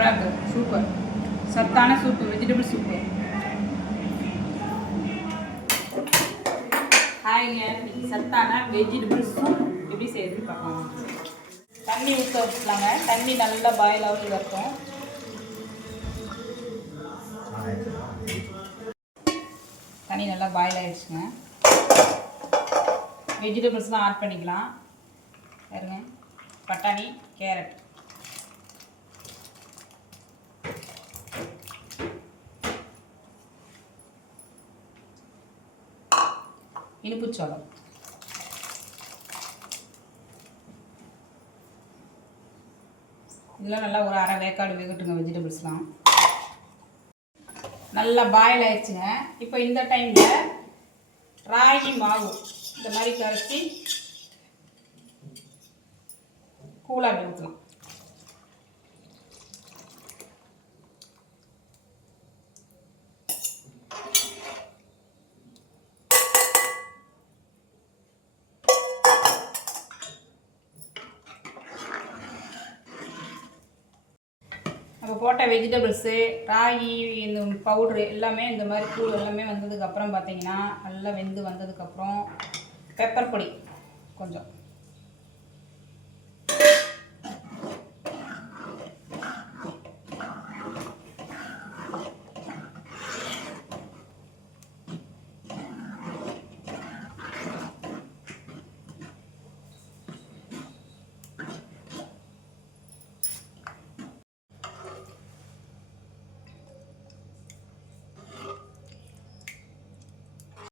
சூப்பராக இருக்குது. சூப்பர் சத்தான சூப்பு, வெஜிடபிள் சூப்பு. ஹாய்ங்க, சத்தான வெஜிடபிள் சூப் எப்படி செய்யறது பார்க்கலாம். தண்ணி ஊற்ற வச்சுக்கலாங்க. தண்ணி நல்லா பாயில் ஆகி வரட்டும். தண்ணி நல்லா பாயில் ஆகிடுச்சுங்க. வெஜிடபிள்ஸ்லாம் ஆட் பண்ணிக்கலாம். பாருங்க, பட்டாணி, கேரட், இனிப்புச்சோளம், இதெல்லாம் நல்லா ஒரு அரை வேக்காடு வேகட்டுங்க. வெஜிடபிள்ஸ்லாம் நல்லா பாயில் ஆயிடுச்சுங்க. இப்போ இந்த டைமில் ராகி மாவு இந்த மாதிரி கரைச்சி கூழாக அப்படி ஊற்றலாம். நம்ம போட்ட வெஜிடபிள்ஸு, ராகி, இந்த பவுட்ரு எல்லாமே இந்த மாதிரி கூழ் எல்லாமே வந்ததுக்கப்புறம் பார்த்தீங்கன்னா நல்லா வெந்து வந்ததுக்கப்புறம் பெப்பர் பொடி கொஞ்சம்